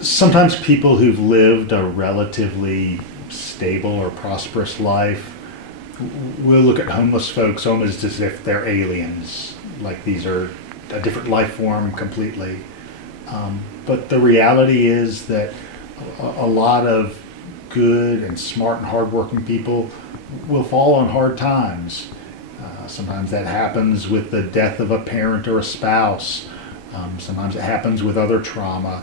Sometimes people who've lived a relatively stable or prosperous life will look at homeless folks almost as if they're aliens, like these are a different life form completely. But the reality is that a lot of good and smart and hardworking people will fall on hard times. Sometimes that happens with the death of a parent or a spouse. Sometimes it happens with other trauma.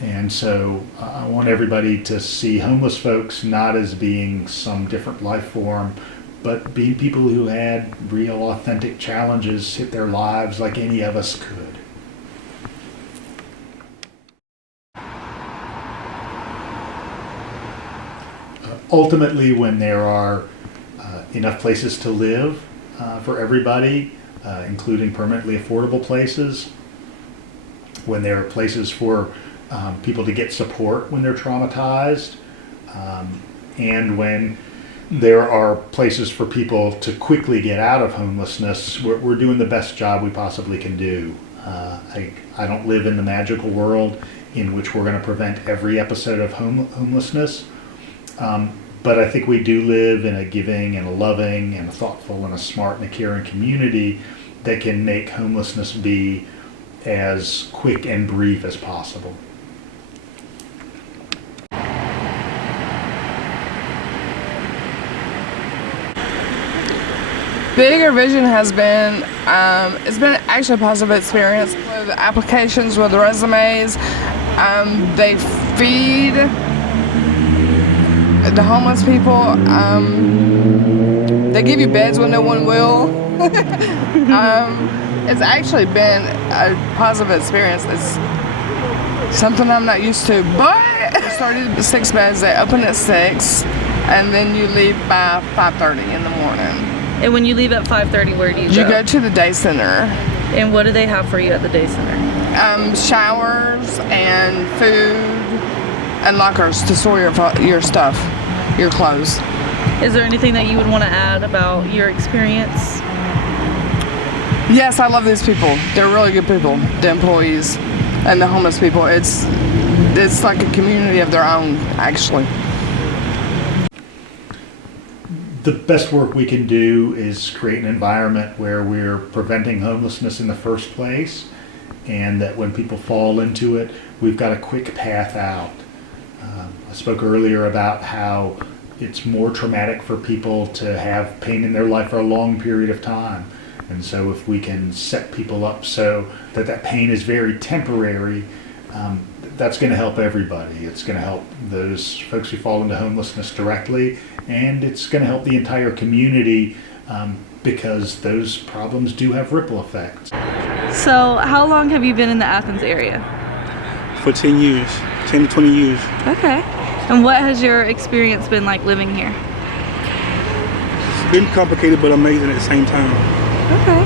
And so I want everybody to see homeless folks not as being some different life form, but being people who had real, authentic challenges hit their lives like any of us could. Ultimately, when there are enough places to live for everybody, including permanently affordable places, when there are places for people to get support when they're traumatized, and when there are places for people to quickly get out of homelessness, we're doing the best job we possibly can do. I don't live in the magical world in which we're going to prevent every episode of homelessness, but I think we do live in a giving and a loving and a thoughtful and a smart and a caring community that can make homelessness be as quick and brief as possible. Bigger Vision has been, it's been actually a positive experience with applications, with resumes. They feed the homeless people. They give you beds when no one will. It's actually been a positive experience. It's something I'm not used to, but we started at 6 beds. They open at 6, and then you leave by 5:30 in the morning. And when you leave at 5:30, where do you go? You go to the day center. And what do they have for you at the day center? Showers and food and lockers to store your stuff, your clothes. Is there anything that you would want to add about your experience? Yes, I love these people. They're really good people, the employees and the homeless people. It's like a community of their own, actually. The best work we can do is create an environment where we're preventing homelessness in the first place, and that when people fall into it, we've got a quick path out. I spoke earlier about how it's more traumatic for people to have pain in their life for a long period of time. And so if we can set people up so that that pain is very temporary, that's going to help everybody. It's going to help those folks who fall into homelessness directly, and it's going to help the entire community, because those problems do have ripple effects. So how long have you been in the Athens area? For 10 years, 10 to 20 years. Okay. And what has your experience been like living here? It's been complicated but amazing at the same time. Okay.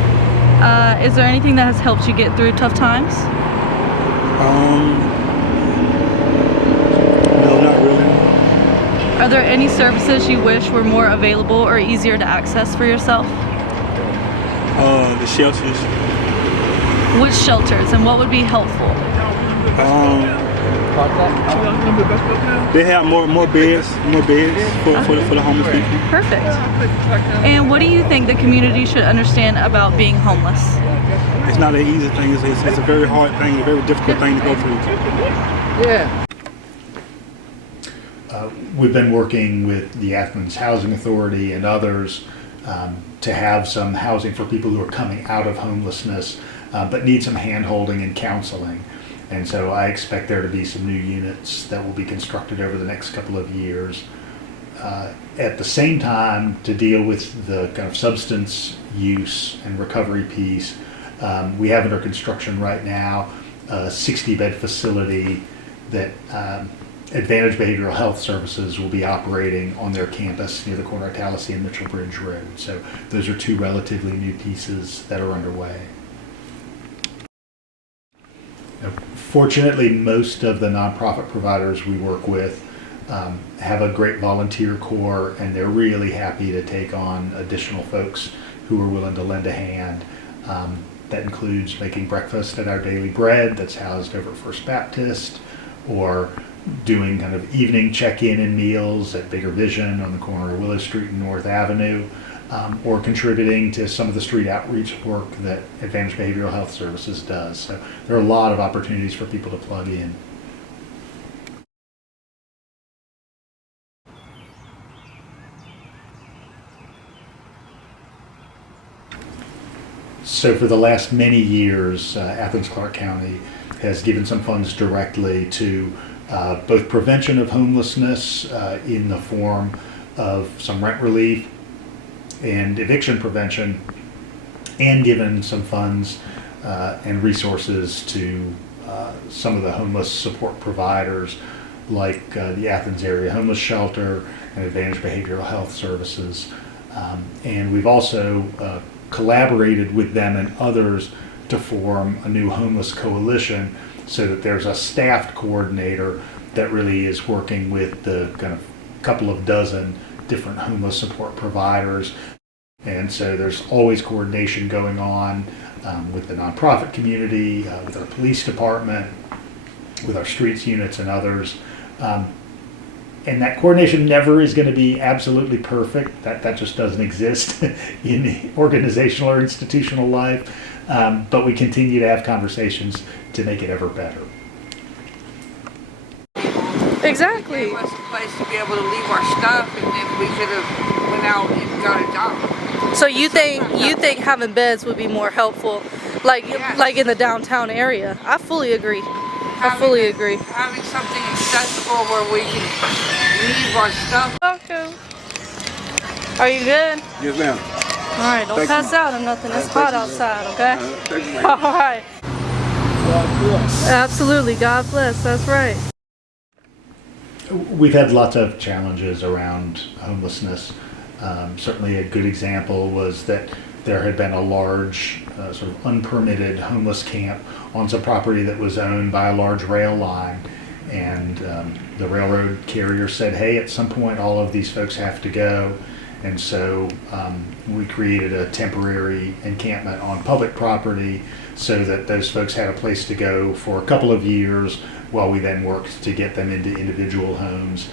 Is there anything that has helped you get through tough times? No, not really. Are there any services you wish were more available or easier to access for yourself? The shelters. Which shelters and what would be helpful? They have more beds for the homeless people. Perfect. And what do you think the community should understand about being homeless? It's not an easy thing. It's a very hard thing, a very difficult thing to go through. Yeah. We've been working with the Athens Housing Authority and others to have some housing for people who are coming out of homelessness but need some hand-holding and counseling. And so I expect there to be some new units that will be constructed over the next couple of years. At the same time, to deal with the kind of substance use and recovery piece, we have under construction right now a 60-bed facility that Advantage Behavioral Health Services will be operating on their campus near the corner of Tallahassee and Mitchell Bridge Road. So those are two relatively new pieces that are underway. Fortunately, most of the nonprofit providers we work with have a great volunteer corps, and they're really happy to take on additional folks who are willing to lend a hand. That includes making breakfast at our Daily Bread that's housed over at First Baptist, or doing kind of evening check-in and meals at Bigger Vision on the corner of Willow Street and North Avenue, or contributing to some of the street outreach work that Advantage Behavioral Health Services does. So there are a lot of opportunities for people to plug in. So for the last many years, Athens-Clarke County has given some funds directly to both prevention of homelessness in the form of some rent relief and eviction prevention, and given some funds and resources to some of the homeless support providers like the Athens Area Homeless Shelter and Advantage Behavioral Health Services. And we've also collaborated with them and others to form a new homeless coalition, so that there's a staffed coordinator that really is working with the kind of couple of dozen different homeless support providers. And so there's always coordination going on with the nonprofit community, with our police department, with our streets units and others. And that coordination never is going to be absolutely perfect. That just doesn't exist in organizational or institutional life. But we continue to have conversations to make it ever better. Exactly. It was a place to be able to leave our stuff, and then we could have went out and got a job. So you think having beds would be more helpful, like in the downtown area? I fully agree. Fully agree. Having something accessible where we can leave our stuff. Okay. Are you good? Yes, ma'am. All right, don't pass out or nothing. It's hot outside, okay? Thank you, ma'am. All right. Absolutely. God bless. That's right. We've had lots of challenges around homelessness. Certainly a good example was that there had been a large sort of unpermitted homeless camp on some property that was owned by a large rail line. And the railroad carrier said, hey, at some point all of these folks have to go. And so we created a temporary encampment on public property so that those folks had a place to go for a couple of years while we then worked to get them into individual homes.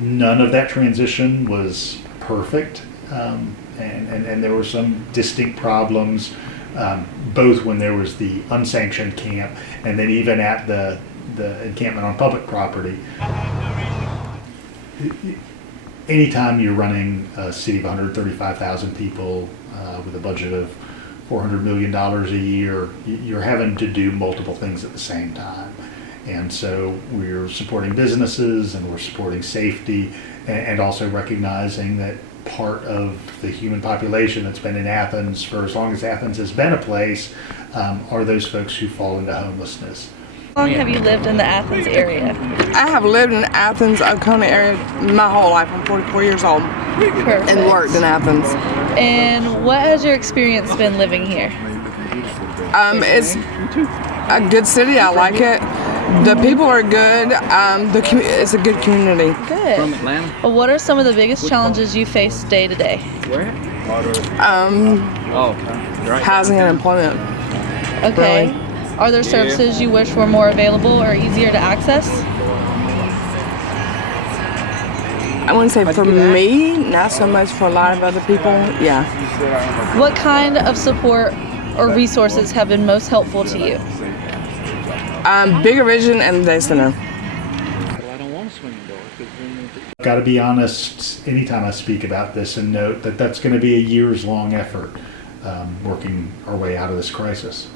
None of that transition was perfect, and there were some distinct problems, both when there was the unsanctioned camp and then even at the encampment on public property. Anytime you're running a city of 135,000 people with a budget of $400 million a year, you're having to do multiple things at the same time. And so we're supporting businesses and we're supporting safety, and also recognizing that part of the human population that's been in Athens for as long as Athens has been a place are those folks who fall into homelessness. How long have you lived in the Athens area? I have lived in Athens, Oconee area my whole life. I'm 44 years old. Perfect. And worked in Athens. And what has your experience been living here? It's a good city. I like it. The people are good. It's a good community. Good. From Atlanta? Well, what are some of the biggest challenges you face day to day? Where? Oh, right. Housing and employment. Okay. Really? Are there services you wish were more available or easier to access? I wouldn't say for me, not so much for a lot of other people. Yeah. What kind of support or resources have been most helpful to you? Bigger Vision and the Day Center. Well, I don't want to swing the door. I've got to be honest, anytime I speak about this, and note that that's going to be a years-long effort, working our way out of this crisis.